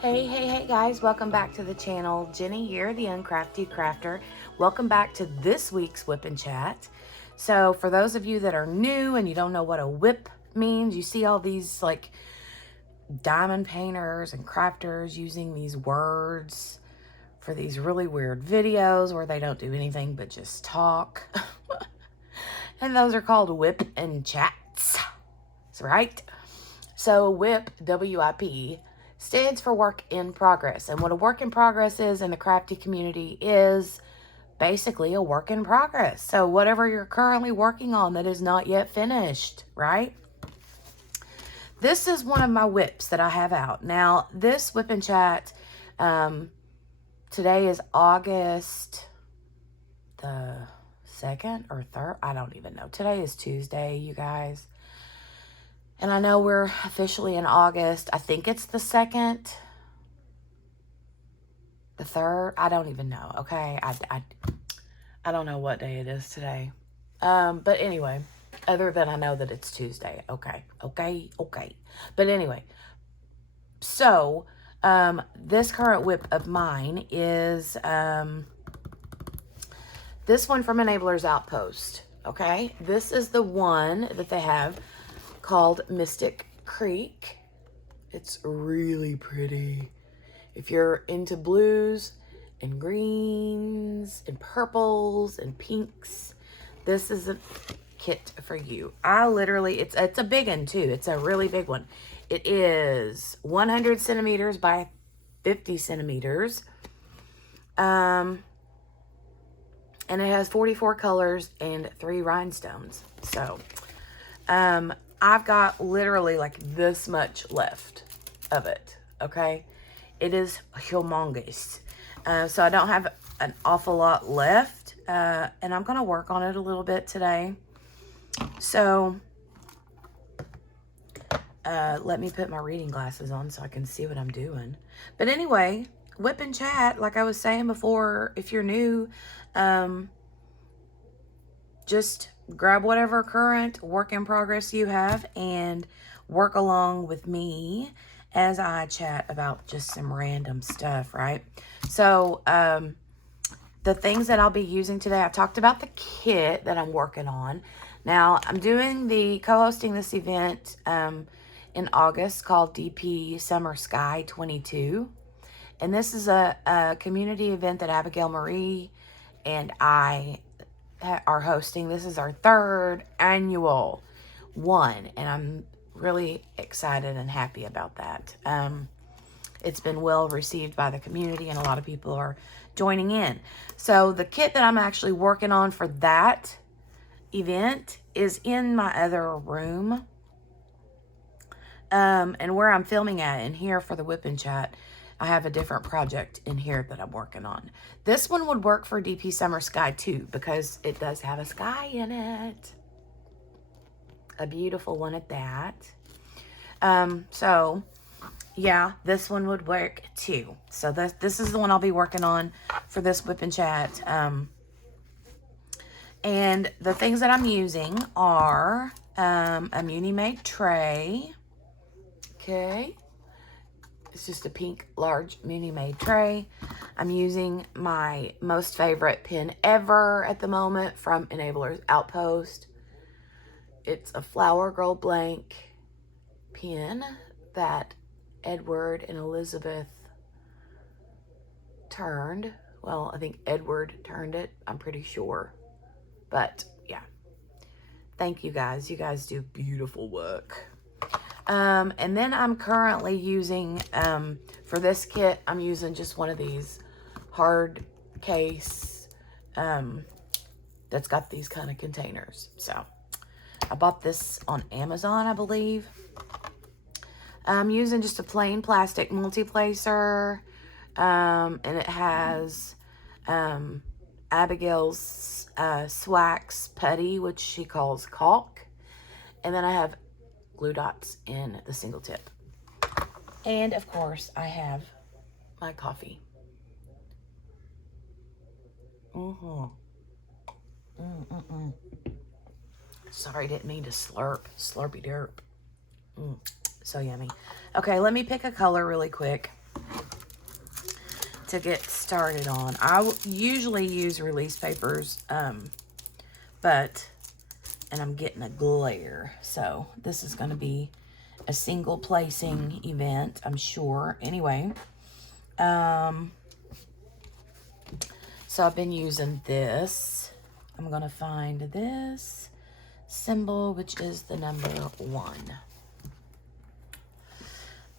Hey guys, welcome back to the channel. Jenny here, the Uncrafty Crafter. Welcome back to this week's WIP and Chat. So for those of you that are new and you don't know what a WIP means, you see all these like diamond painters and crafters using these words for these really weird videos where they don't do anything but just talk. And those are called WIP and Chats. That's right. So WIP, W-I-P, stands for work in progress. And what a work in progress is in the crafty community is basically a work in progress. So whatever you're currently working on that is not yet finished, right? This is one of my WIPs that I have out. Now, this WIP and Chat, today is August the 2nd or 3rd. I don't even know. Today is Tuesday, you guys. And I know we're officially in August. I think it's the 2nd, the 3rd. I don't even know, okay? I don't know what day it is today. But anyway, other than I know that it's Tuesday. Okay. But anyway, so this current WIP of mine is this one from Enabler's Outpost, okay? This is the one that they have called Mystic Creek. It's really pretty. If you're into blues and greens and purples and pinks, this is a kit for you. I literally, it's a big one too. It's a really big one. It is 100 centimeters by 50 centimeters. And it has 44 colors and 3 rhinestones. So, I've got literally like this much left of it, okay? It is humongous. So I don't have an awful lot left, and I'm going to work on it a little bit today. So let me put my reading glasses on so I can see what I'm doing. But anyway, WIP and Chat, like I was saying before, if you're new, just grab whatever current work in progress you have and work along with me as I chat about just some random stuff, right? So, the things that I'll be using today, I talked about the kit that I'm working on. Now, I'm co-hosting this event in August called DP Summer Sky 22. And this is a community event that Abigail Marie and I are hosting. This is our 3rd annual one, and I'm really excited and happy about that. It's been well received by the community, and a lot of people are joining in. So the kit that I'm actually working on for that event is in my other room, and where I'm filming at in here for the WIP and Chat, I have a different project in here that I'm working on. This one would work for DP Summer Sky too, because it does have a sky in it. A beautiful one at that. So yeah, this one would work too. So this is the one I'll be working on for this WIP and Chat. And the things that I'm using are a Muni-Made tray. Okay. It's just a pink large Muni-Made tray. I'm using my most favorite pen ever at the moment from Enabler's Outpost. It's a Flower Girl blank pen that Edward and Elizabeth turned. Well, I think Edward turned it, I'm pretty sure. But yeah, thank you guys. You guys do beautiful work. And then I'm currently using, for this kit, I'm using just one of these hard case, that's got these kind of containers. So I bought this on Amazon, I believe. I'm using just a plain plastic multi-placer, and it has, Abigail's, Swax putty, which she calls caulk. And then I have glue dots in the single tip. And of course, I have my coffee. Sorry, didn't mean to slurp. Slurpy derp. So yummy. Okay, let me pick a color really quick. to get started on. I usually use release papers, but, and I'm getting a glare, so this is going to be a single placing event, I'm sure. Anyway, so I've been using this. I'm going to find this symbol, which is the number 1.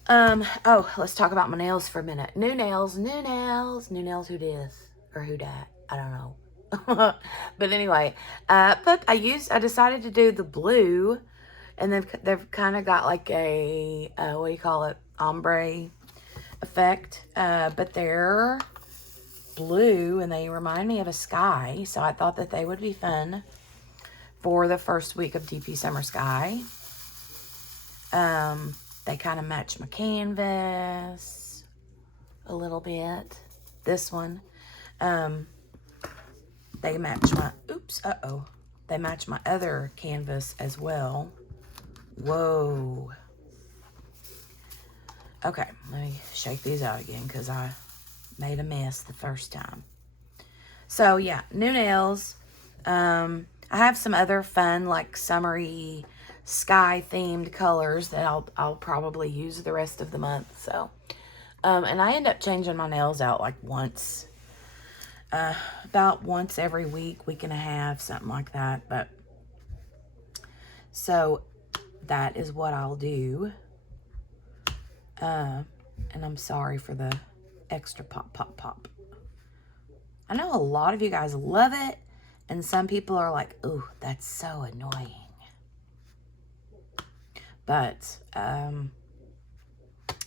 Oh, let's talk about my nails for a minute. New nails, new nails, new nails. Who dis? Or who dat? I don't know. But anyway, but I decided to do the blue, and they've kind of got like a, what do you call it? Ombre effect. But they're blue, and they remind me of a sky. So I thought that they would be fun for the first week of DP Summer Sky. They kind of match my canvas a little bit. This one, they match my, they match my other canvas as well. Whoa. Okay, let me shake these out again because I made a mess the first time. So yeah, new nails. I have some other fun, like summery, sky themed colors that I'll probably use the rest of the month. So, and I end up changing my nails out like once, about once every week and a half, something like that. But so that is what I'll do. And I'm sorry for the extra pop. I know a lot of you guys love it, and some people are like, "Ooh, that's so annoying." But I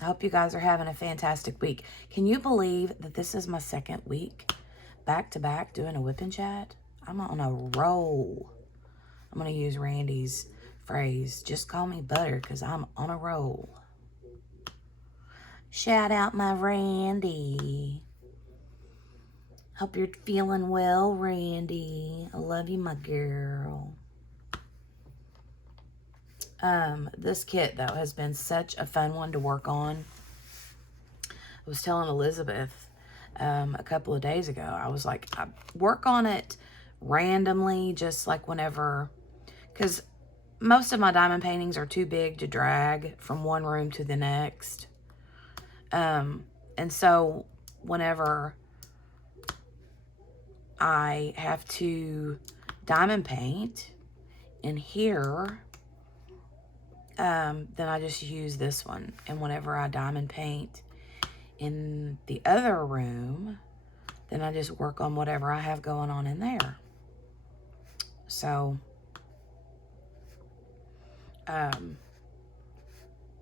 hope you guys are having a fantastic week. Can you believe that this is my second week back to back doing a WIP and Chat? I'm on a roll. I'm going to use Randy's phrase, just call me butter, because I'm on a roll. Shout out my Randy. Hope you're feeling well, Randy. I love you, my girl. This kit, though, has been such a fun one to work on. I was telling Elizabeth a couple of days ago, I was like, I work on it randomly, just like whenever, because most of my diamond paintings are too big to drag from one room to the next. And so whenever I have to diamond paint in here, then I just use this one. And whenever I diamond paint in the other room, then I just work on whatever I have going on in there. So,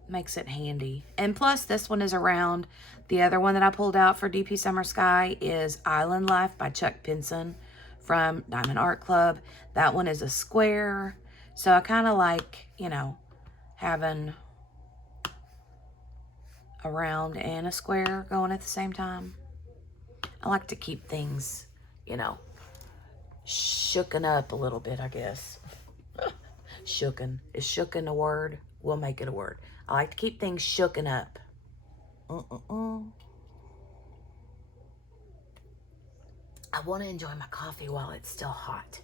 makes it handy. And plus, this one is around. The other one that I pulled out for DP Summer Sky is Island Life by Chuck Pinson from Diamond Art Club. That one is a square. So I kind of like, you know, having a round and a square going at the same time. I like to keep things, you know, shooken up a little bit, I guess. Shooken. Is shooken a word? We'll make it a word. I like to keep things shooken up. I want to enjoy my coffee while it's still hot.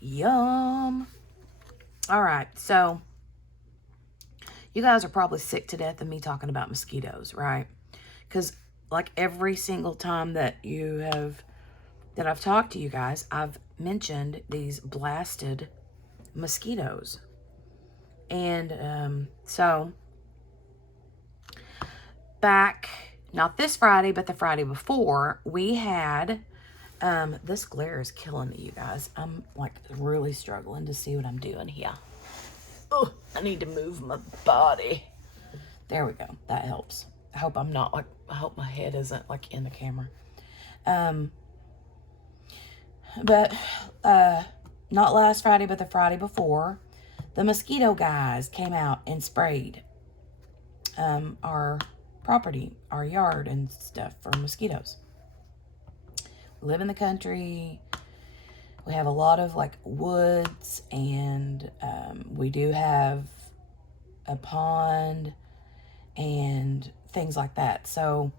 Yum. All right, so you guys are probably sick to death of me talking about mosquitoes, right? Because like every single time that I've talked to you guys, I've mentioned these blasted mosquitoes. And so back, not this Friday, but the Friday before, we had, this glare is killing me, you guys. I'm like really struggling to see what I'm doing here. Oh, I need to move my body. There we go. That helps. I hope I'm not like, I hope my head isn't like in the camera. But not last Friday, but the Friday before, the mosquito guys came out and sprayed our property, our yard and stuff for mosquitoes. We live in the country. We have a lot of like woods, and we do have a pond and things like that. So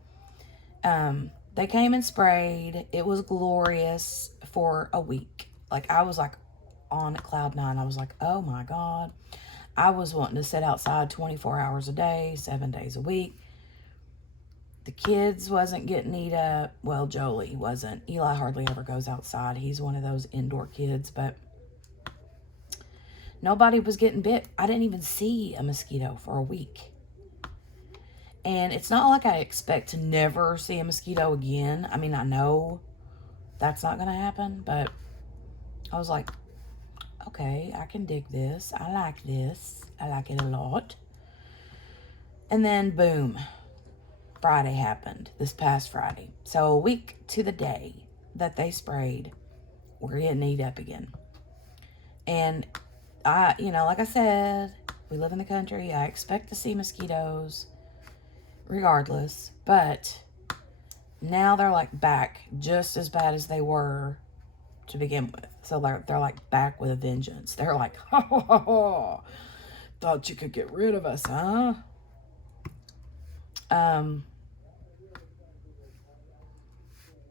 they came and sprayed. It was glorious for a week. Like, I was like on cloud nine. I was like, oh my God. I was wanting to sit outside 24 hours a day, 7 days a week. The kids wasn't getting eat up. Well, Jolie wasn't. Eli hardly ever goes outside. He's one of those indoor kids, but nobody was getting bit. I didn't even see a mosquito for a week. And it's not like I expect to never see a mosquito again. I mean, I know that's not going to happen, but I was like, okay, I can dig this. I like this. I like it a lot. And then, boom, Friday happened, this past Friday. So a week to the day that they sprayed, we're getting eat up again. And I, like I said, we live in the country. I expect to see mosquitoes regardless, but now they're like back just as bad as they were to begin with. So they're like back with a vengeance. They're like, oh, thought you could get rid of us, huh?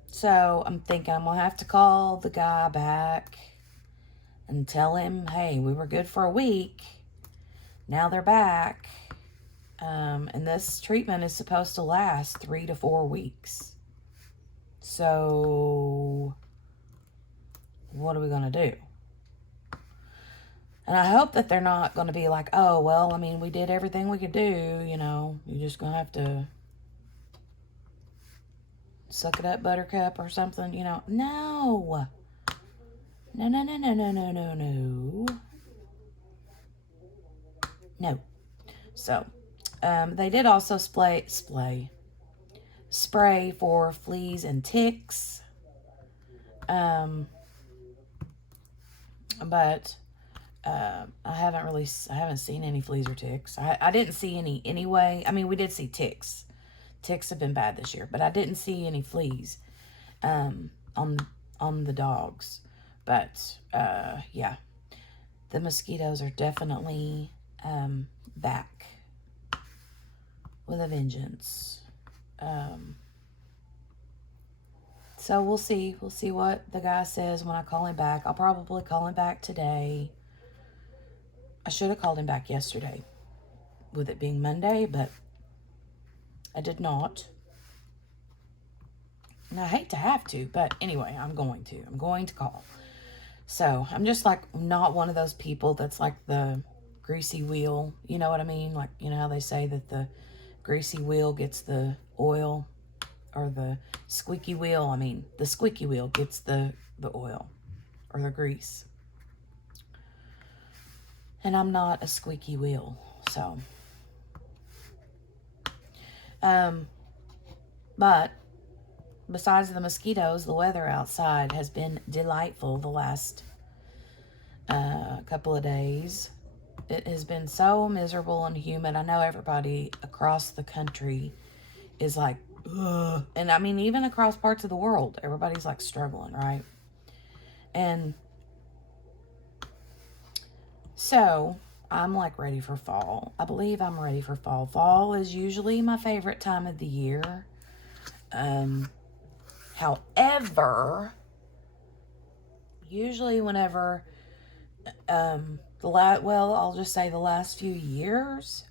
So I'm thinking I'm gonna have to call the guy back and tell him, hey, we were good for a week. Now they're back. And this treatment is supposed to last 3 to 4 weeks. So what are we going to do? And I hope that they're not going to be like, oh, well, I mean, we did everything we could do. You're just going to have to suck it up, buttercup, or something, No. No, no, no, no, no, no, no, no. No. So, they did also spray for fleas and ticks. But I haven't seen any fleas or ticks. I didn't see any anyway. I mean, we did see ticks. Ticks have been bad this year, but I didn't see any fleas on the dogs. But yeah, the mosquitoes are definitely back with a vengeance. So we'll see. We'll see what the guy says when I call him back. I'll probably call him back today. I should have called him back yesterday, with it being Monday, but I did not. And I hate to have to, but anyway, I'm going to. I'm going to call. So I'm just like not one of those people that's like the greasy wheel. You know what I mean? Like, how they say that the greasy wheel gets the oil, or the squeaky wheel. I mean, the squeaky wheel gets the oil or the grease. And I'm not a squeaky wheel, so. But besides the mosquitoes, the weather outside has been delightful the last couple of days. It has been so miserable and humid. I know everybody across the country is like, ugh. And I mean, even across parts of the world, everybody's like struggling, right? And so I'm like ready for fall. I believe I'm ready for fall. Fall is usually my favorite time of the year. However, usually whenever, I'll just say the last few years,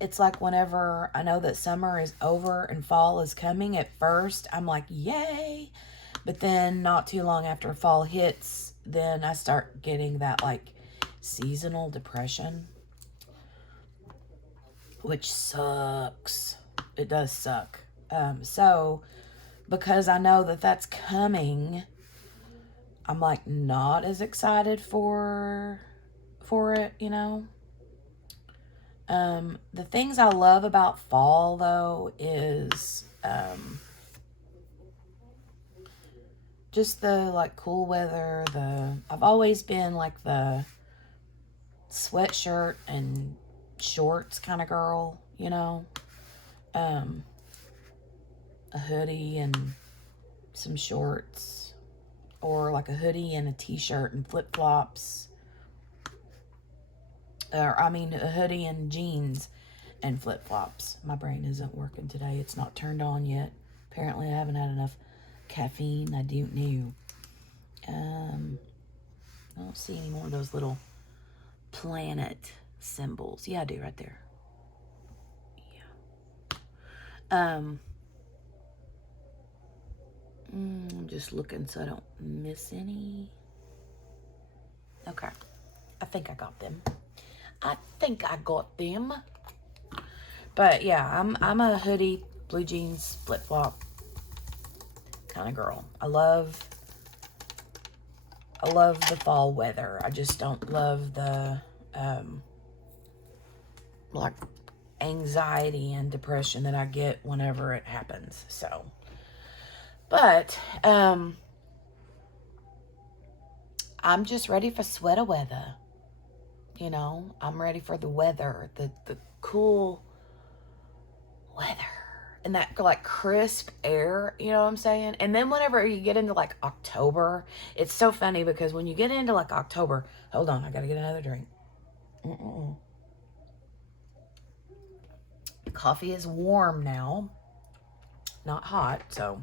it's like whenever I know that summer is over and fall is coming, at first I'm like, yay. But then not too long after fall hits, then I start getting that like seasonal depression, which sucks. It does suck. So because I know that that's coming, I'm like not as excited for it, The things I love about fall though is just the like cool weather. I've always been like the sweatshirt and shorts kind of girl, a hoodie and some shorts. or like a hoodie and a t-shirt and flip-flops. Or, I mean, a hoodie and jeans and flip-flops. My brain isn't working today. It's not turned on yet. Apparently, I haven't had enough caffeine. I don't know. I don't see any more of those little planet symbols. Yeah, I do right there. Yeah. I'm just looking so I don't miss any. Okay. I think I got them. But yeah, I'm a hoodie, blue jeans, flip-flop kind of girl. I love the fall weather. I just don't love the like anxiety and depression that I get whenever it happens. So, but I'm just ready for sweater weather. You know, I'm ready for the weather, the cool weather. And that like crisp air, you know what I'm saying? And then whenever you get into like October, it's so funny because when you get into like October, hold on, I gotta get another drink. Coffee is warm now, not hot, so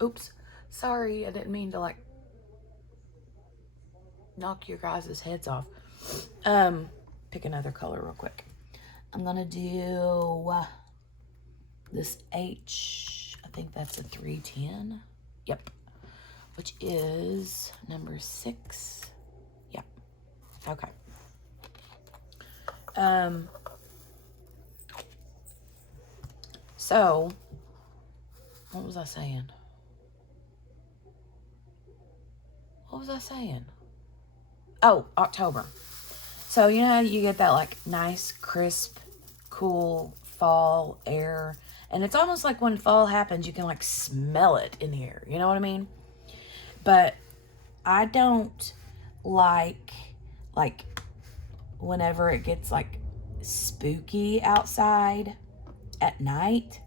oops, sorry, I didn't mean to like knock your guys' heads off. Pick another color real quick. I'm gonna do this H, I think that's a 310. Yep. Which is number 6. Yep. Okay. So, what was I saying? Oh, October. So, you know how you get that like nice, crisp, cool fall air, and it's almost like when fall happens, you can like smell it in the air. You know what I mean? But I don't like whenever it gets like spooky outside at night.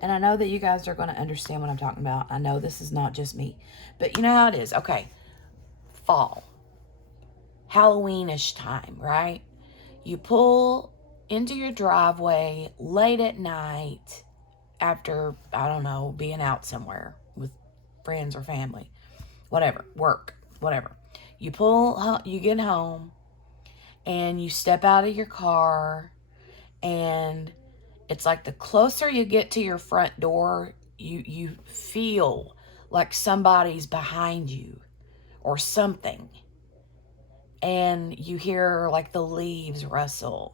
And I know that you guys are going to understand what I'm talking about. I know this is not just me, but you know how it is. Okay. Fall. Halloweenish time, right? You pull into your driveway late at night after, I don't know, being out somewhere with friends or family, whatever, work, whatever. You get home and you step out of your car, and it's like the closer you get to your front door, you feel like somebody's behind you or something. And you hear like the leaves rustle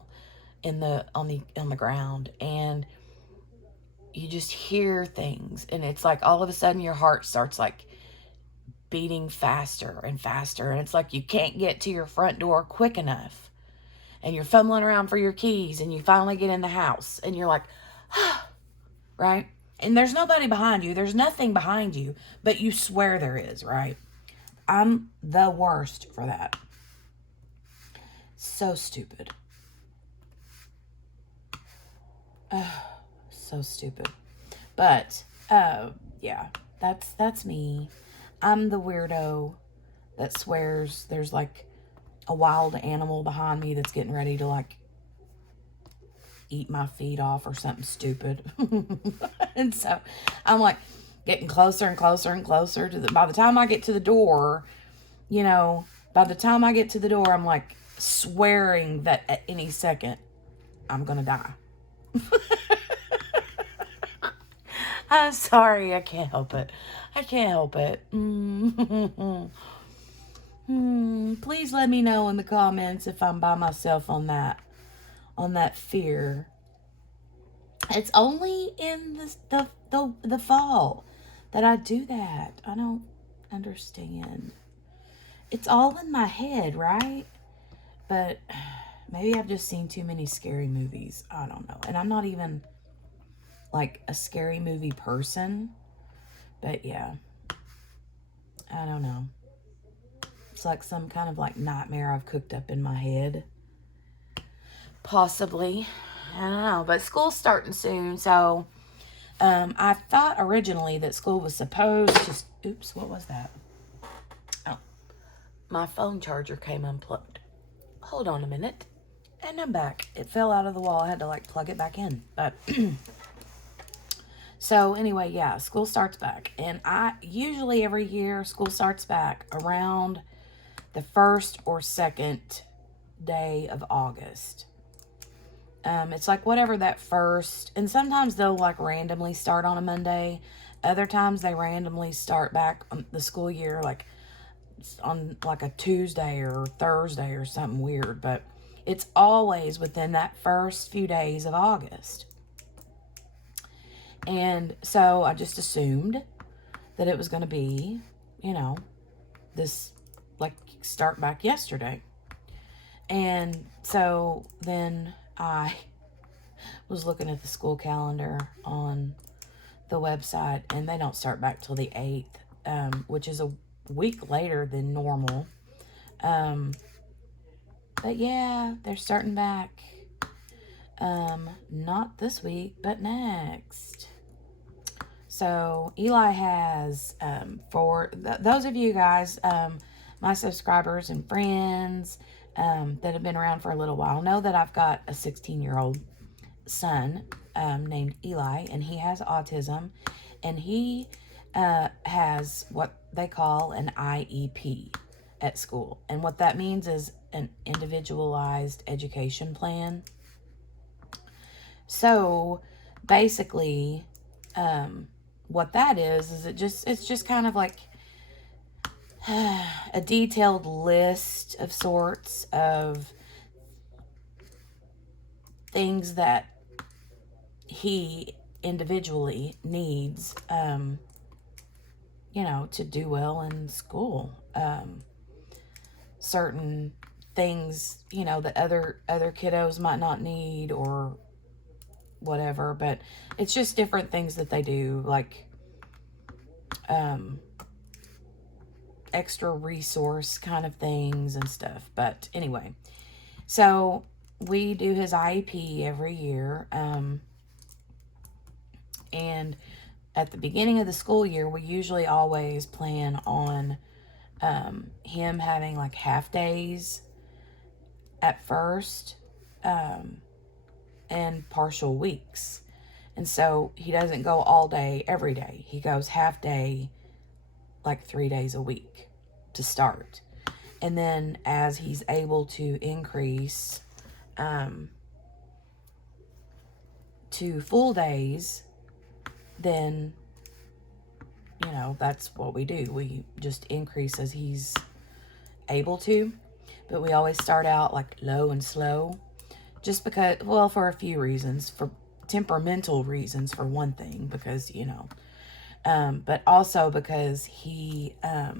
on the ground, and you just hear things, and it's like all of a sudden your heart starts like beating faster and faster, and it's like you can't get to your front door quick enough, and you're fumbling around for your keys, and you finally get in the house, and you're like, right? And there's nobody behind you, there's nothing behind you, but you swear there is, right? I'm the worst for that. So stupid. So stupid. But yeah, that's me. I'm the weirdo that swears there's like a wild animal behind me that's getting ready to like eat my feet off or something stupid. And so I'm like getting closer and closer and closer to by the time I get to the door, you know, I'm like swearing that at any second I'm gonna die. I'm sorry, I can't help it. Please let me know in the comments if I'm by myself on that fear. It's only in the fall that I do that. I don't understand. It's all in my head, right? But maybe I've just seen too many scary movies. I don't know. And I'm not even like a scary movie person. But yeah. I don't know. It's like some kind of like nightmare I've cooked up in my head. Possibly. I don't know. But school's starting soon. So I thought originally that school was supposed to... Oops, what was that? Oh, my phone charger came unplugged. Hold on a minute. And I'm back. It fell out of the wall. I had to, like, plug it back in. But... So, anyway, yeah, school starts back. And usually every year, school starts back around the 1st or 2nd day of August. It's like whatever that first, and sometimes they'll like randomly start on a Monday. Other times they randomly start back on the school year like on like a Tuesday or Thursday or something weird. But it's always within that first few days of August. And so I just assumed that it was going to be, you know, this like start back yesterday. And so then I was looking at the school calendar on the website, and they don't start back till the 8th, which is a week later than normal. But yeah, they're starting back. Not this week, but next. So Eli has, for those of you guys, my subscribers and friends that have been around for a little while, know that I've got a 16-year-old son named Eli, and he has autism, and he has what they call an IEP at school. And what that means is an individualized education plan. So basically, what that is it's just kind of like a detailed list of sorts of things that he individually needs, you know, to do well in school. Certain things, you know, that other kiddos might not need or whatever, but it's just different things that they do, like extra resource kind of things and stuff. But anyway, so we do his IEP every year, and at the beginning of the school year, we usually always plan on him having like half days at first, and partial weeks. And so he doesn't go all day every day. He goes half day, like 3 days a week to start. And then as he's able to increase to full days, then, you know, that's what we do. We just increase as he's able to. But we always start out like low and slow. Just because, well, for a few reasons. For temperamental reasons, for one thing. Because, you know. But also because he, I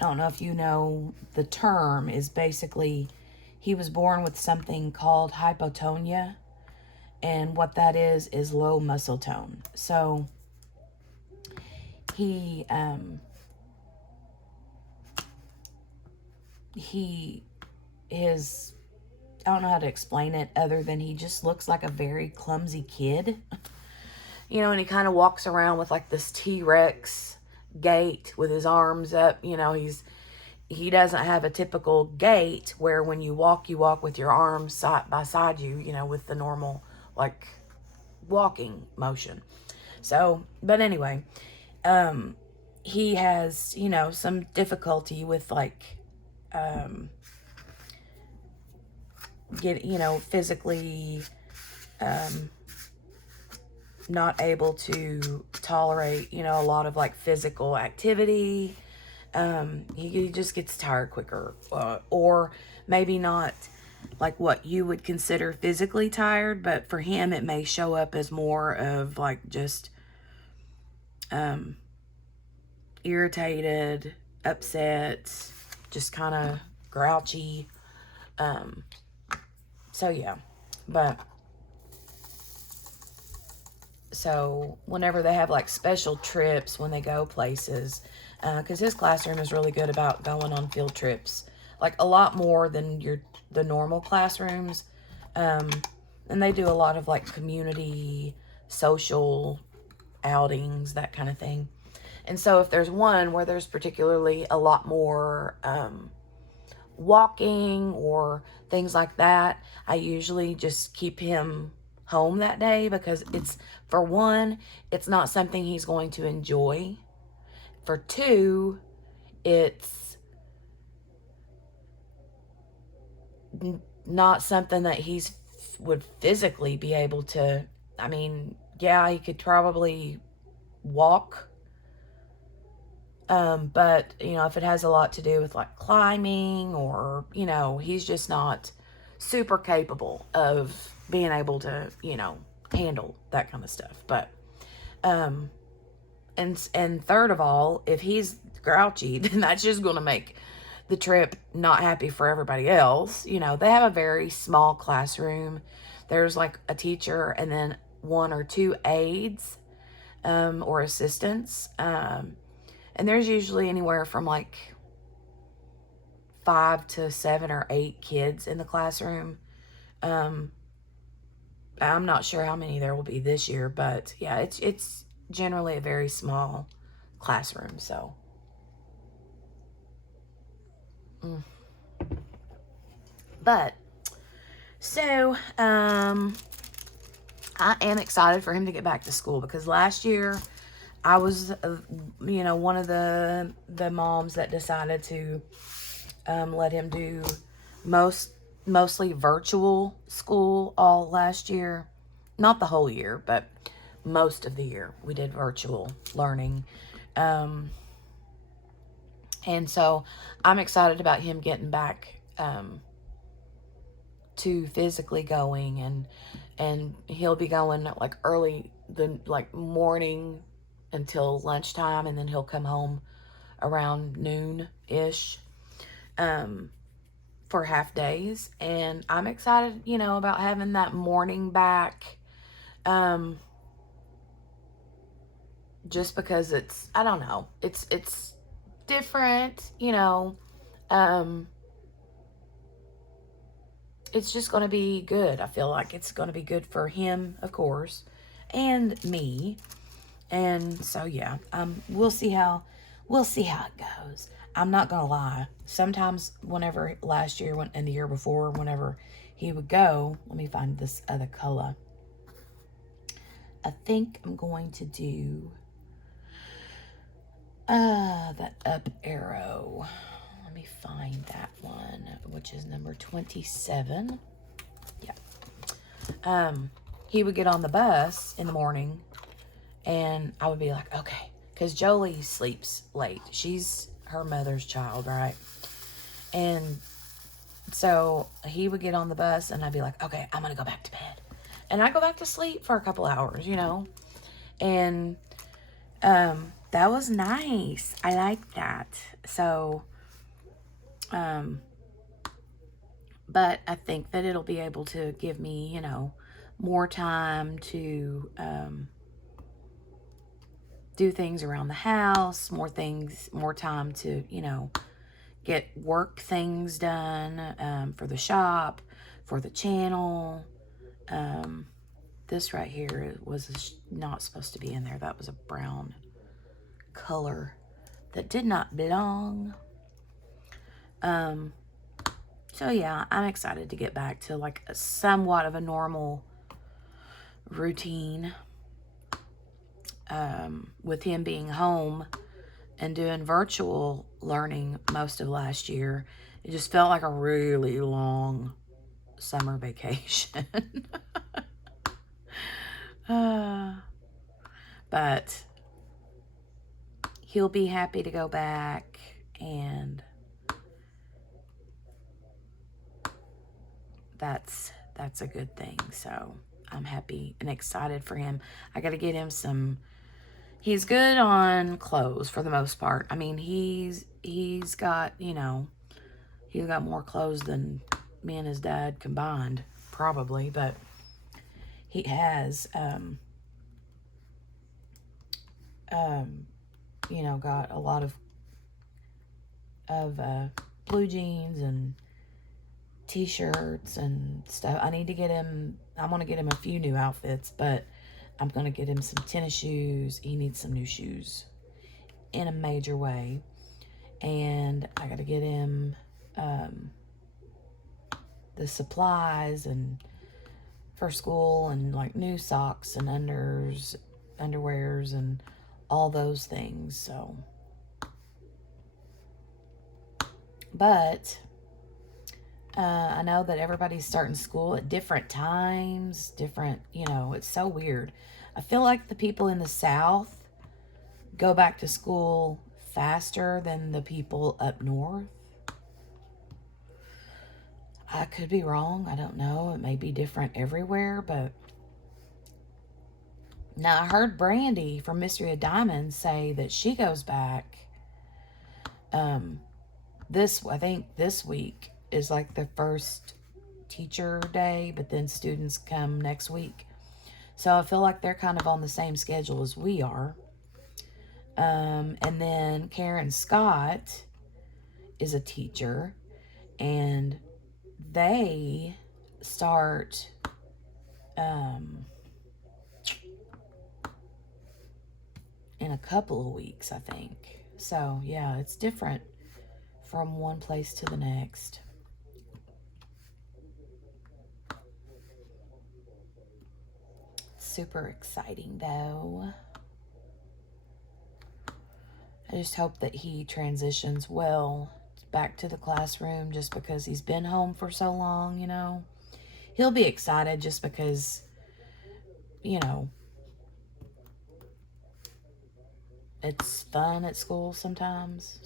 don't know if you know, the term is basically, he was born with something called hypotonia. And what that is low muscle tone. So he is, I don't know how to explain it other than he just looks like a very clumsy kid. You know, and he kind of walks around with like this T-Rex gait with his arms up. You know, he doesn't have a typical gait where when you walk with your arms side by side you know, with the normal like walking motion. So, but anyway, he has, you know, some difficulty with like you know, physically not able to tolerate, you know, a lot of like physical activity. He just gets tired quicker, or maybe not like what you would consider physically tired, but for him it may show up as more of like just irritated, upset, just kind of grouchy. So yeah, but so whenever they have like special trips, when they go places, because his classroom is really good about going on field trips, like a lot more than the normal classrooms. And they do a lot of like community social outings, that kind of thing. And so if there's one where there's particularly a lot more walking or things like that, I usually just keep him home that day, because it's, for one, it's not something he's going to enjoy. For two, it's not something that he's would physically be able to. I mean, yeah, he could probably walk, but you know, if it has a lot to do with like climbing, or you know, he's just not super capable of being able to, you know, handle that kind of stuff. But and third of all, if he's grouchy, then that's just going to make the trip not happy for everybody else. You know, they have a very small classroom. There's like a teacher and then one or two aides, or assistants. And there's usually anywhere from like 5 to 7 or 8 kids in the classroom. I'm not sure how many there will be this year, but yeah, it's generally a very small classroom. So, but so I am excited for him to get back to school, because last year I was, you know, one of the moms that decided to let him do mostly virtual school all last year. Not the whole year, but most of the year we did virtual learning. And so I'm excited about him getting back to physically going, and he'll be going like early, the like morning until lunchtime, and then he'll come home around noon-ish for half days. And I'm excited, you know, about having that morning back, just because it's, I don't know, it's different, you know. It's just going to be good. I feel like it's going to be good for him, of course, and me. And so yeah, we'll see how it goes. I'm not gonna lie. Sometimes, whenever last year and the year before, whenever he would go, let me find this other color. I think I'm going to do that up arrow. Let me find that one, which is number 27. Yeah. He would get on the bus in the morning, and I would be like, okay, because Jolie sleeps late. She's her mother's child, right? And so he would get on the bus, and I'd be like, okay, I'm going to go back to bed. And I go back to sleep for a couple hours, you know. And that was nice. I like that. So, but I think that it'll be able to give me, you know, more time to do things around the house, more time to, you know, get work things done, for the shop, for the channel. This right here was not supposed to be in there. That was a brown color that did not belong. So yeah, I'm excited to get back to like somewhat of a normal routine, with him being home and doing virtual learning most of last year. It just felt like a really long summer vacation. But he'll be happy to go back, and that's a good thing. So I'm happy and excited for him. I got to get him some. He's good on clothes for the most part. I mean, he's got, you know, he's got more clothes than me and his dad combined, probably. But he has, you know, got a lot of blue jeans and t-shirts and stuff. I need to get him, I want to get him a few new outfits, but I'm going to get him some tennis shoes. He needs some new shoes in a major way. And I got to get him the supplies and for school, and like new socks and underwears and all those things. So, but I know that everybody's starting school at different times, different, it's so weird. I feel like the people in the South go back to school faster than the people up north. I could be wrong. I don't know. It may be different everywhere, but now I heard Brandy from Mystery of Diamonds say that she goes back. I think this week is like the first teacher day, but then students come next week. So I feel like they're kind of on the same schedule as we are. And then Karen Scott is a teacher, and they start in a couple of weeks, I think. So yeah, it's different from one place to the next. Super exciting though. I just hope that he transitions well back to the classroom, just because he's been home for so long, He'll be excited just because, it's fun at school sometimes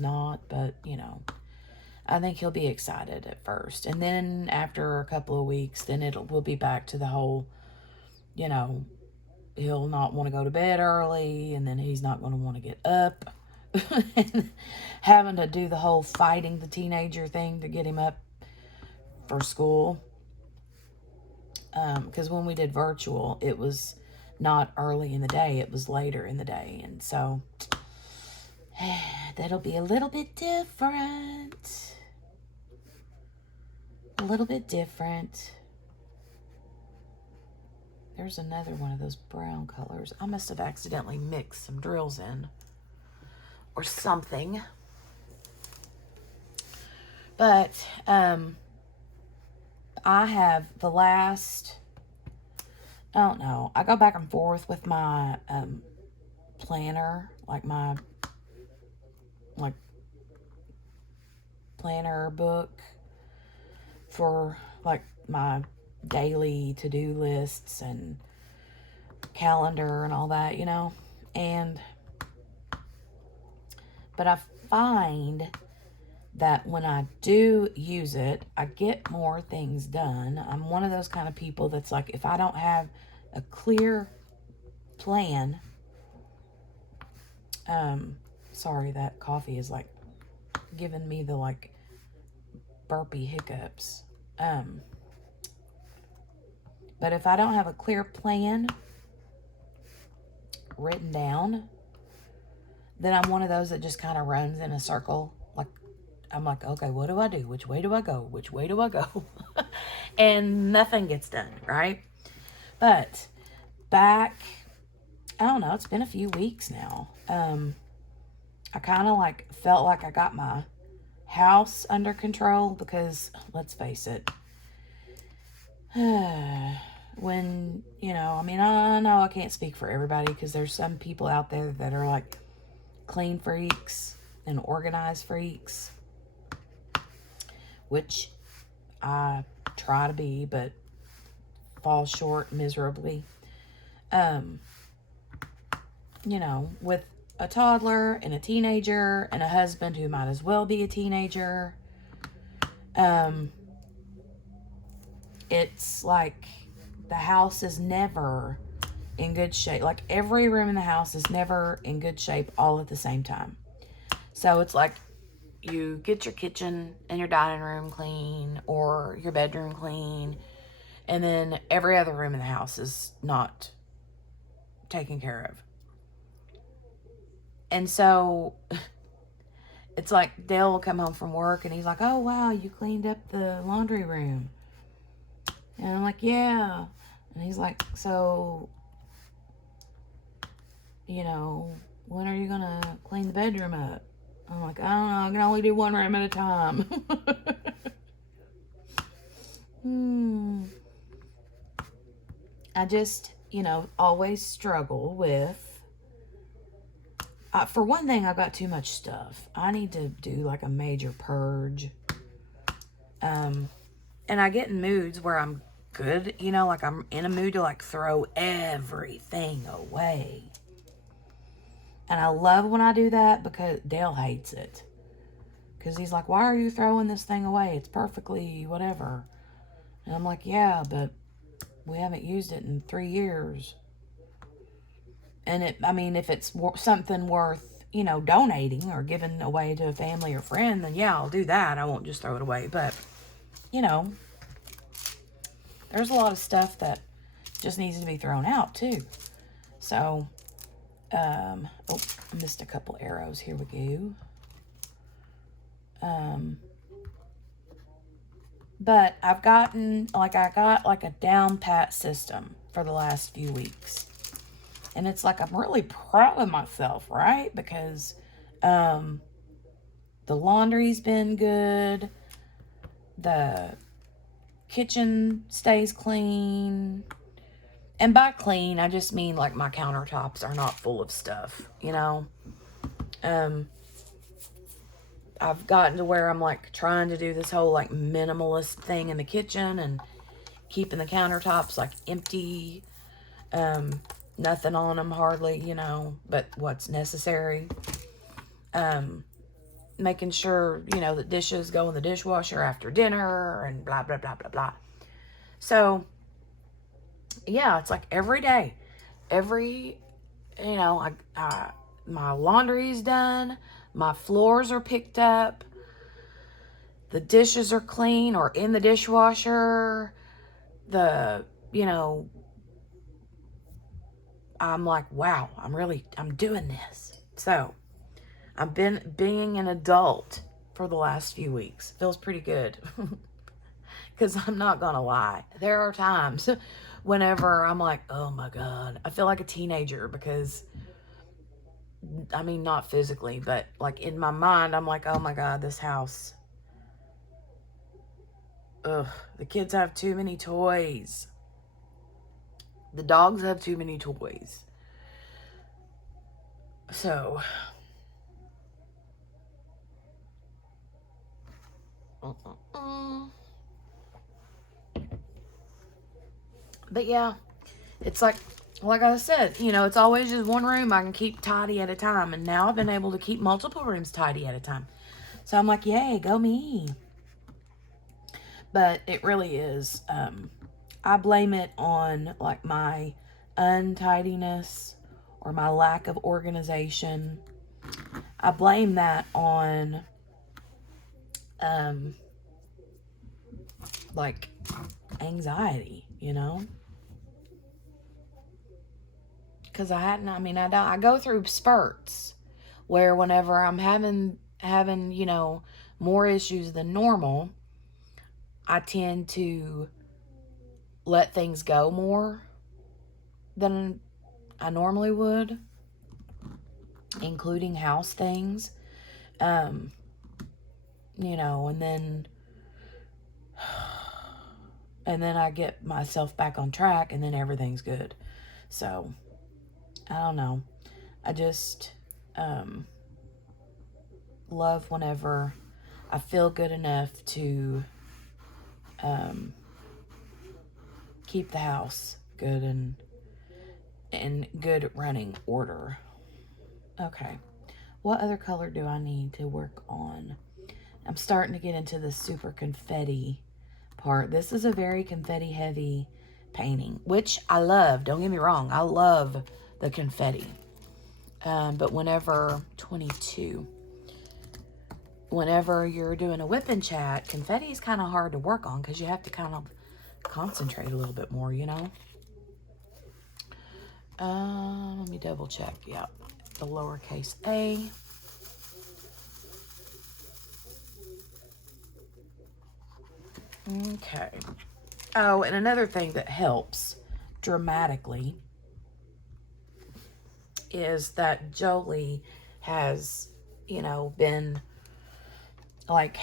not, but, I think he'll be excited at first. And then after a couple of weeks, then we'll be back to the whole, he'll not want to go to bed early, and then he's not going to want to get up. And having to do the whole fighting the teenager thing to get him up for school. Because when we did virtual, it was not early in the day, it was later in the day. And so that'll be a little bit different. A little bit different. There's another one of those brown colors. I must have accidentally mixed some drills in or something. But I have the last, I don't know, I go back and forth with my planner, like my planner book for like my daily to-do lists and calendar and all that, but I find that when I do use it, I get more things done. I'm one of those kind of people that's like, if I don't have a clear plan, sorry, that coffee is like giving me the like burpy hiccups. But if I don't have a clear plan written down, then I'm one of those that just kind of runs in a circle. Like, I'm like, okay, what do I do? Which way do I go? Which way do I go? And nothing gets done, right? But back, I don't know, it's been a few weeks now. I kind of like felt like I got my house under control, because let's face it, when, I know I can't speak for everybody, because there's some people out there that are like clean freaks and organized freaks, which I try to be, but fall short miserably. With a toddler and a teenager and a husband who might as well be a teenager, it's like the house is never in good shape. Like, every room in the house is never in good shape all at the same time. So it's like you get your kitchen and your dining room clean, or your bedroom clean, and then every other room in the house is not taken care of. And so it's like Dale will come home from work and he's like, oh, wow, you cleaned up the laundry room. And I'm like, yeah. And he's like, so you know, when are you gonna clean the bedroom up? I'm like, I don't know, I can only do one room at a time. I just, you know, always struggle with, for one thing, I've got too much stuff. I need to do like a major purge. And I get in moods where I'm good, you know, like I'm in a mood to like throw everything away. And I love when I do that because Dale hates it. Because he's like, why are you throwing this thing away? It's perfectly whatever. And I'm like, yeah, but we haven't used it in 3 years. And I mean, if it's something worth, you know, donating or giving away to a family or friend, then yeah, I'll do that. I won't just throw it away. But, you know, there's a lot of stuff that just needs to be thrown out too. So, oh, I missed a couple arrows. Here we go. But I've gotten, like, I got like a down pat system for the last few weeks. And it's like, I'm really proud of myself, right? Because the laundry's been good. The kitchen stays clean. And by clean, I just mean like my countertops are not full of stuff, you know? I've gotten to where I'm like trying to do this whole like minimalist thing in the kitchen and keeping the countertops like empty. Nothing on them hardly, you know, but what's necessary. Making sure, you know, that dishes go in the dishwasher after dinner and blah, blah, blah, blah, blah. So, yeah, it's like every day, you know, my laundry's done, my floors are picked up, the dishes are clean or in the dishwasher, you know, I'm like, wow, I'm doing this. So, I've been being an adult for the last few weeks. Feels pretty good. Because I'm not going to lie. There are times whenever I'm like, oh my God. I feel like a teenager because, I mean, not physically, but like in my mind, I'm like, oh my God, this house. Ugh, the kids have too many toys. The dogs have too many toys. So, but yeah, it's like I said, you know, it's always just one room I can keep tidy at a time. And now I've been able to keep multiple rooms tidy at a time. So I'm like, yay, go me. But it really is. I blame it on like my untidiness or my lack of organization. I blame that on like anxiety, you know? Because I go through spurts where whenever I'm having, you know, more issues than normal, I tend to let things go more than I normally would, including house things. You know, and then I get myself back on track and then everything's good. So, I don't know. I just love whenever I feel good enough to keep the house good and in good running order. Okay. What other color do I need to work on? I'm starting to get into the super confetti part. This is a very confetti heavy painting, which I love. Don't get me wrong. I love the confetti. But whenever you're doing a WIP and Chat, confetti is kind of hard to work on because you have to kind of concentrate a little bit more, you know? Let me double check. Yep. The lowercase a. Okay. Oh, and another thing that helps dramatically is that Jolie has, you know, been like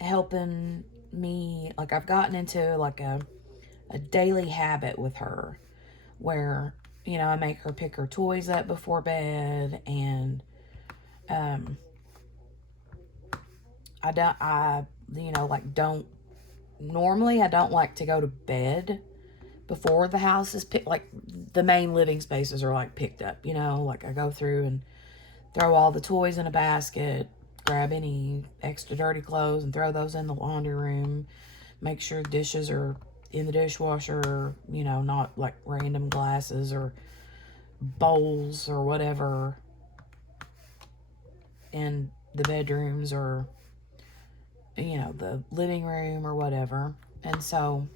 helping me. Like, I've gotten into like a daily habit with her where, you know, I make her pick her toys up before bed, and you know, like, normally I don't like to go to bed before the house is picked, like the main living spaces are like picked up, you know, like I go through and throw all the toys in a basket, grab any extra dirty clothes and throw those in the laundry room, make sure dishes are in the dishwasher, you know, not like random glasses or bowls or whatever in the bedrooms or, you know, the living room or whatever. And so,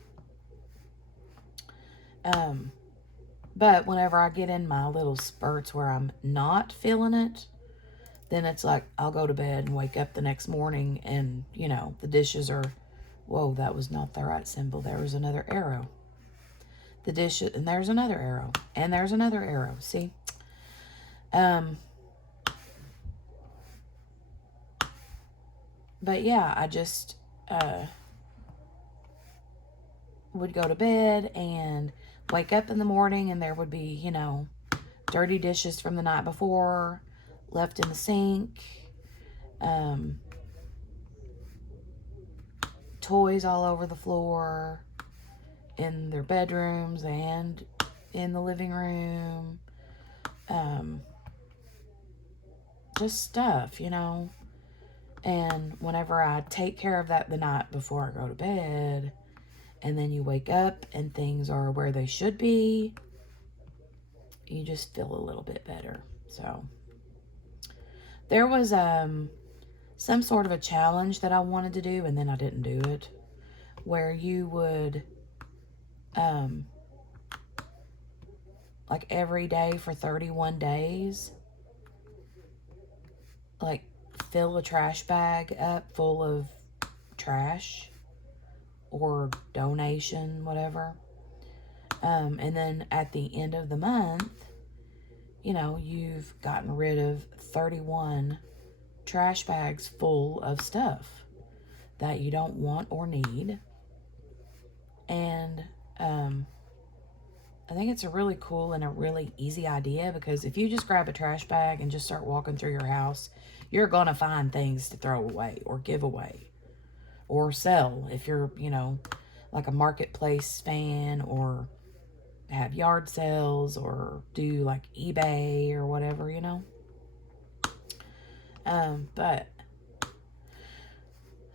but whenever I get in my little spurts where I'm not feeling it, then it's like I'll go to bed and wake up the next morning and, you know, the dishes are, whoa, that was not the right symbol. There was another arrow. The dishes, and there's another arrow, and there's another arrow. See? But yeah, I just would go to bed and wake up in the morning and there would be, you know, dirty dishes from the night before left in the sink, toys all over the floor in their bedrooms and in the living room, just stuff, you know. And whenever I take care of that the night before I go to bed, and then you wake up and things are where they should be, you just feel a little bit better. So there was some sort of a challenge that I wanted to do, and then I didn't do it, where you would like every day for 31 days, like fill a trash bag up full of trash or donation, whatever. And then at the end of the month, you know, you've gotten rid of 31 trash bags full of stuff that you don't want or need. And I think it's a really cool and a really easy idea, because if you just grab a trash bag and just start walking through your house, you're going to find things to throw away or give away or sell if you're, you know, like a marketplace fan, or have yard sales or do like eBay or whatever, you know. But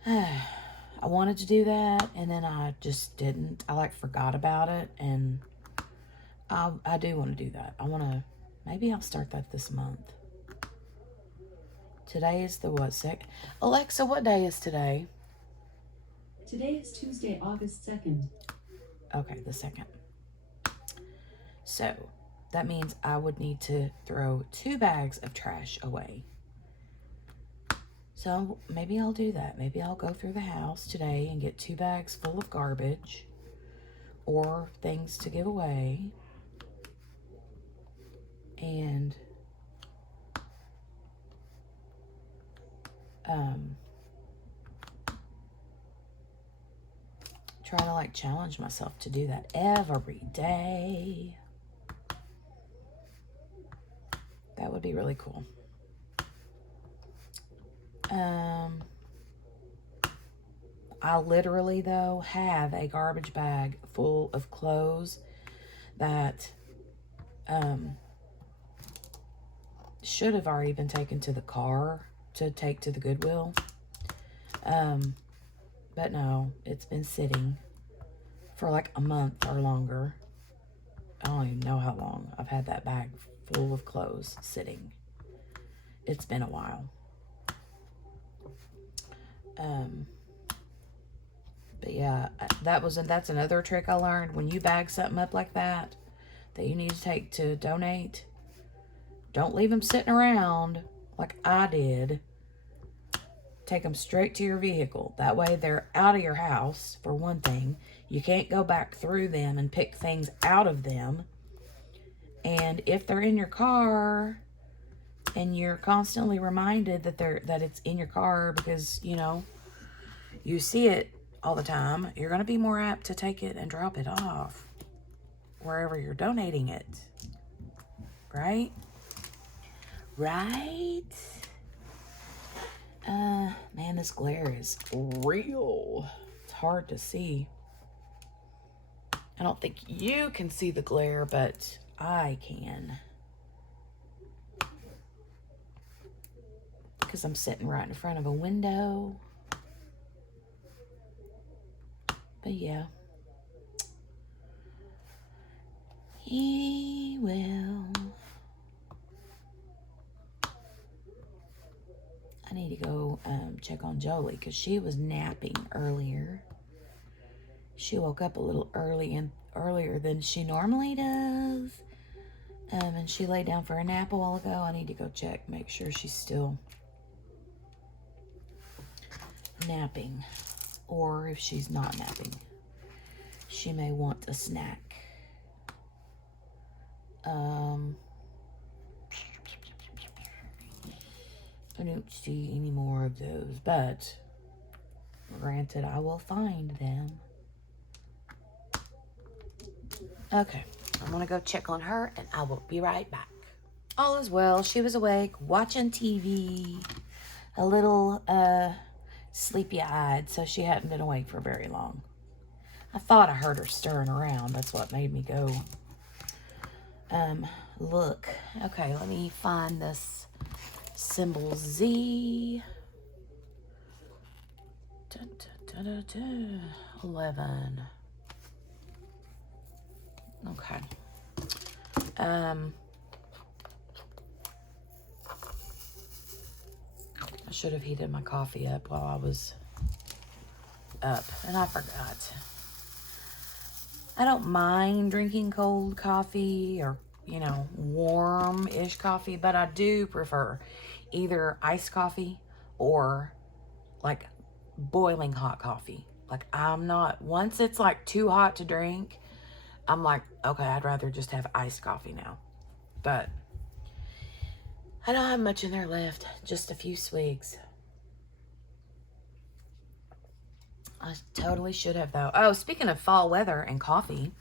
I wanted to do that, and then I just didn't. I like forgot about it, and I do want to do that. Maybe I'll start that this month. Today is the what, Alexa, what day is today? Today is Tuesday, August 2nd. Okay, the 2nd. So that means I would need to throw 2 bags of trash away. So maybe I'll do that. Maybe I'll go through the house today and get 2 bags full of garbage or things to give away. And try to like challenge myself to do that every day. That would be really cool. I literally, though, have a garbage bag full of clothes that should have already been taken to the car to take to the Goodwill. But no, it's been sitting for like a month or longer. I don't even know how long I've had that bag full of clothes sitting. It's been a while. But yeah, that's another trick I learned. When you bag something up like that you need to take to donate, don't leave them sitting around like I did. Take them straight to your vehicle. That way they're out of your house, for one thing. You can't go back through them and pick things out of them. And if they're in your car and you're constantly reminded that it's in your car because, you know, you see it all the time, you're going to be more apt to take it and drop it off wherever you're donating it. Right? Right? Man, this glare is real. It's hard to see. I don't think you can see the glare, but I can. Because I'm sitting right in front of a window. But yeah. He will. I need to go check on Jolie because she was napping earlier. She woke up a little earlier than she normally does. And she laid down for a nap a while ago. I need to go check, make sure she's still napping. Or if she's not napping, she may want a snack. I don't see any more of those, but granted, I will find them. Okay, I'm gonna go check on her and I will be right back. All is well. She was awake, watching TV, a little sleepy-eyed, so she hadn't been awake for very long. I thought I heard her stirring around. That's what made me go look. Okay, let me find this symbol Z. 11. Okay. I should have heated my coffee up while I was up, and I forgot. I don't mind drinking cold coffee or, you know, warm-ish coffee, but I do prefer either iced coffee or like boiling hot coffee. Like, I'm not, once it's like too hot to drink, I'm like, okay, I'd rather just have iced coffee now. But I don't have much in there left, just a few swigs. I totally should have, though. Oh, speaking of fall weather and coffee,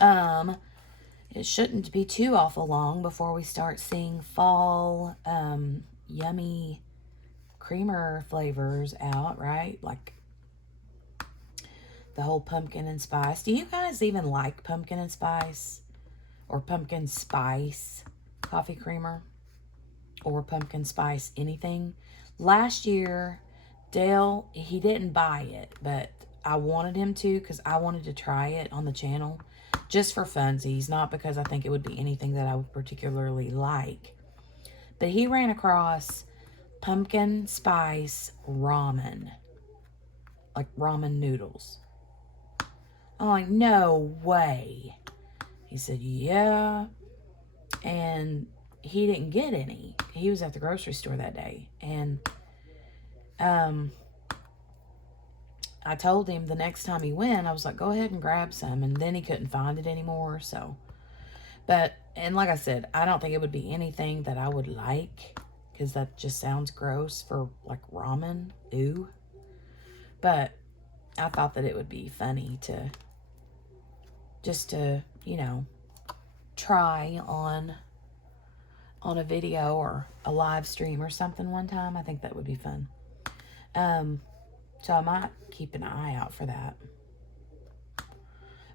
it shouldn't be too awful long before we start seeing fall yummy creamer flavors out, right? Like the whole pumpkin and spice. Do you guys even like pumpkin and spice or pumpkin spice coffee creamer or pumpkin spice anything? Last year, Dale, he didn't buy it, but I wanted him to because I wanted to try it on the channel just for funsies, not because I think it would be anything that I would particularly like. But he ran across pumpkin spice ramen, like ramen noodles. I'm like, no way. He said, yeah. And he didn't get any. He was at the grocery store that day. And I told him the next time he went, I was like, go ahead and grab some. And then he couldn't find it anymore. So, but, and like I said, I don't think it would be anything that I would like, because that just sounds gross for like ramen. Ooh. But I thought that it would be funny to, just to, you know, try on a video or a live stream or something one time. I think that would be fun. So I might keep an eye out for that.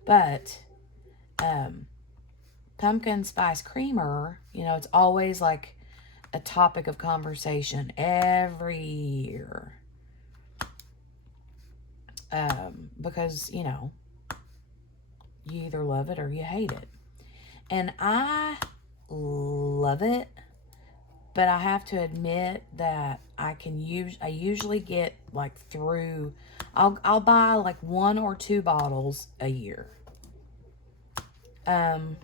But pumpkin spice creamer, you know, it's always like a topic of conversation every year. Because, you know, you either love it or you hate it. And I love it, but I have to admit that I usually get like through, I'll buy like 1 or 2 bottles a year. And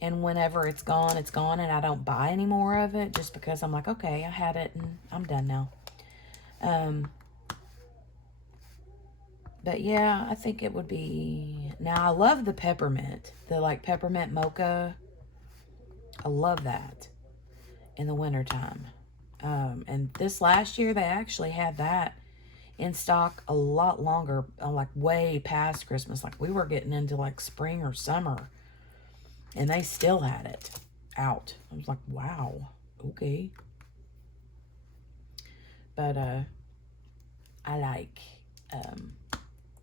whenever it's gone, and I don't buy any more of it just because I'm like, okay, I had it and I'm done now. But yeah, I think it would be... Now, I love the peppermint. The, like, peppermint mocha. I love that in the wintertime. And this last year, they actually had that in stock a lot longer, like way past Christmas. Like, we were getting into, like, spring or summer. And they still had it out. I was like, wow, okay. But, I like,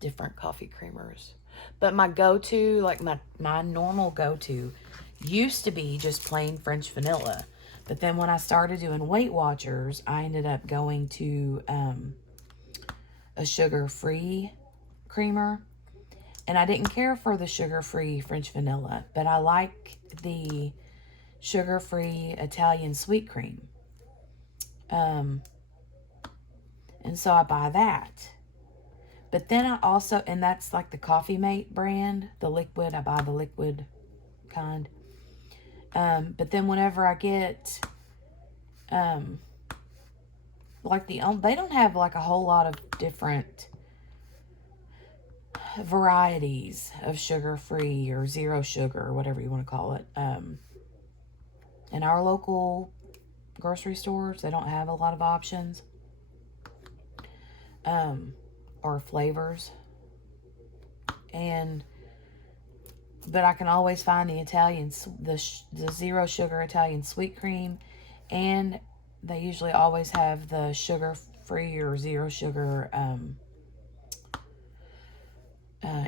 different coffee creamers. But my go-to, like my normal go-to used to be just plain French vanilla. But then when I started doing Weight Watchers, I ended up going to a sugar-free creamer. And I didn't care for the sugar-free French vanilla, but I like the sugar-free Italian sweet cream. And so I buy that. But then I also, and that's like the Coffee Mate brand, the liquid. I buy the liquid kind. But then whenever I get, like they don't have like a whole lot of different varieties of sugar-free or zero sugar or whatever you want to call it. In our local grocery stores, they don't have a lot of options. Or flavors. But I can always find the the zero sugar Italian sweet cream, and they usually always have the sugar-free or zero sugar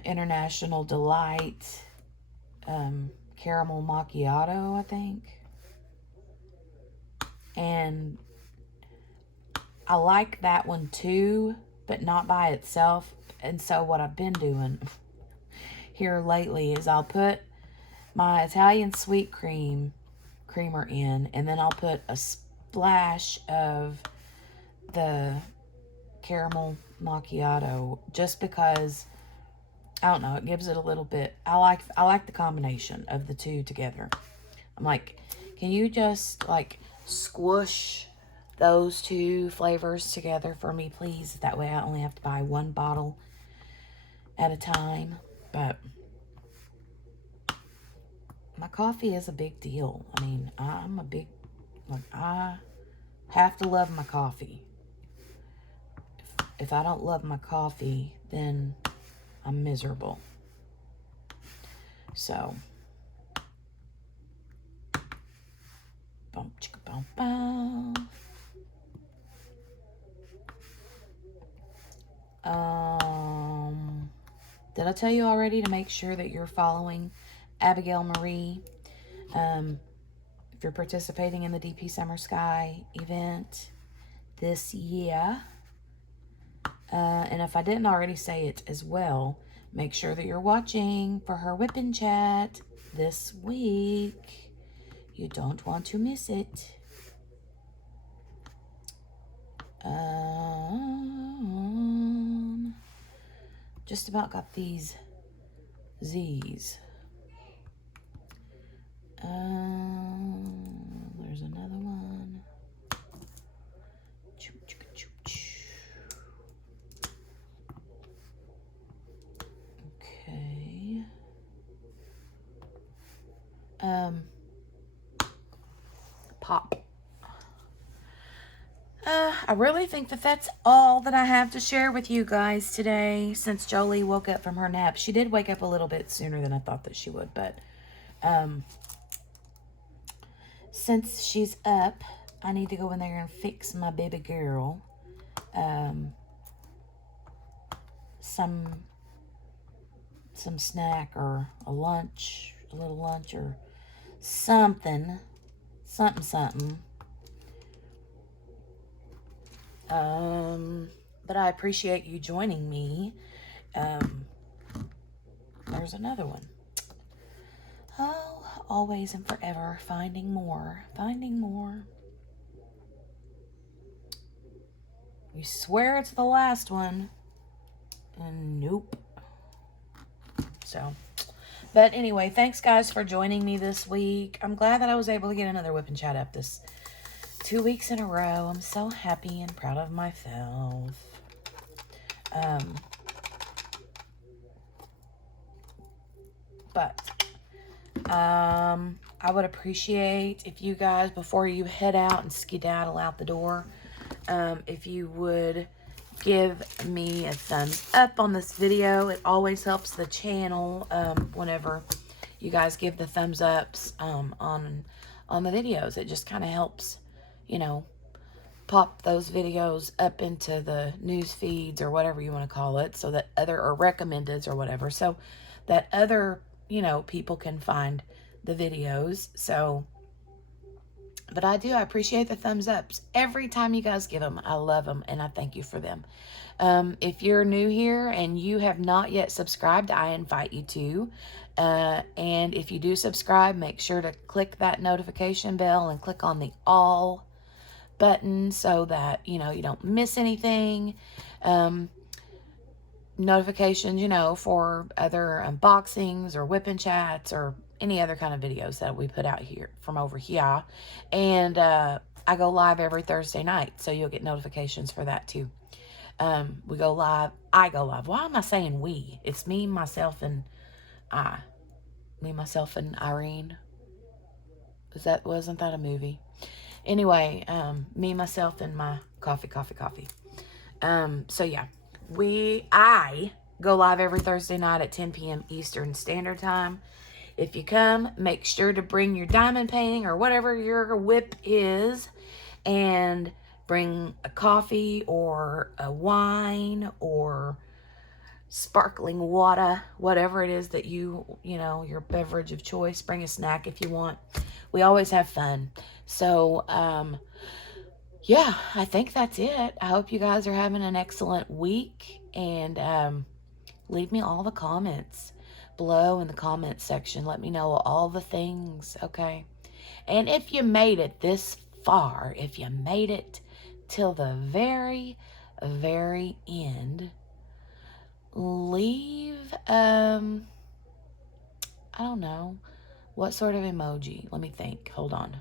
International Delight caramel macchiato, I think. And I like that one too, but not by itself. And so what I've been doing here lately is I'll put my Italian sweet creamer in, and then I'll put a splash of the caramel macchiato, just because, I don't know, it gives it a little bit. I like the combination of the two together. I'm like, can you just like squish those two flavors together for me, please? That way I only have to buy one bottle at a time. But my coffee is a big deal. I mean, I have to love my coffee. If I don't love my coffee, then I'm miserable. So, bum chicka bum bum. Did I tell you already to make sure that you're following Abigail Marie? If you're participating in the DP Summer Sky event this year. And if I didn't already say it as well, make sure that you're watching for her WIP and Chat this week. You don't want to miss it. Just about got these Z's. There's another one. Okay. Pop. I really think that that's all that I have to share with you guys today, since Jolie woke up from her nap. She did wake up a little bit sooner than I thought that she would, but since she's up, I need to go in there and fix my baby girl some snack or a little lunch or something. But I appreciate you joining me. There's another one. Oh, always and forever, finding more. You swear it's the last one, and nope. So, but anyway, thanks guys for joining me this week. I'm glad that I was able to get another WIP and Chat up this 2 weeks in a row. I'm so happy and proud of myself. But I would appreciate if you guys, before you head out and skedaddle out the door, if you would give me a thumbs up on this video. It always helps the channel whenever you guys give the thumbs ups on the videos. It just kind of helps, you know, pop those videos up into the news feeds or whatever you want to call it, so that other, or recommendeds or whatever, so that other, you know, people can find the videos. So, but I appreciate the thumbs ups every time you guys give them. I love them and I thank you for them. If you're new here and you have not yet subscribed, I invite you to. And if you do subscribe, make sure to click that notification bell and click on the all button so that, you know, you don't miss anything. Notifications, you know, for other unboxings or WIP and Chats or any other kind of videos that we put out here from over here. And I go live every Thursday night, so you'll get notifications for that too. We go live. I go live. Why am I saying we? It's me, myself, and I. Me, myself, and Irene. Wasn't that a movie? Anyway, me, myself, and my coffee. So yeah, I go live every Thursday night at 10 p.m. Eastern Standard Time. If you come, make sure to bring your diamond painting or whatever your WIP is, and bring a coffee or a wine or sparkling water, whatever it is that you know, your beverage of choice. Bring a snack if you want. We always have fun. So, yeah, I think that's it. I hope you guys are having an excellent week, and leave me all the comments below in the comment section. Let me know all the things, okay? And if you made it this far, if you made it till the very, very end, leave, I don't know, what sort of emoji? Let me think. Hold on.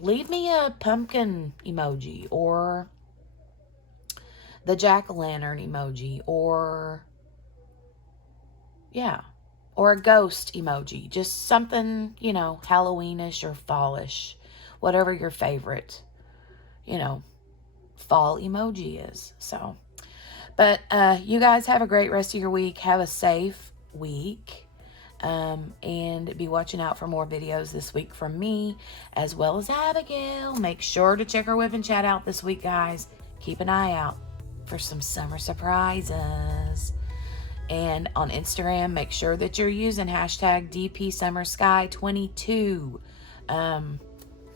Leave me a pumpkin emoji, or the jack-o'-lantern emoji, or, yeah, or a ghost emoji. Just something, you know, Halloweenish or fallish, whatever your favorite, you know, fall emoji is. So, but you guys have a great rest of your week. Have a safe week. And be watching out for more videos this week from me, as well as Abigail. Make sure to check our WIP and Chat out this week, guys. Keep an eye out for some summer surprises. And on Instagram, make sure that you're using hashtag DPSummerSky22,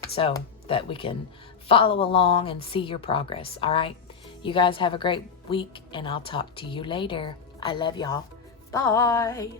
so that we can follow along and see your progress. All right, you guys have a great week, and I'll talk to you later. I love y'all. Bye.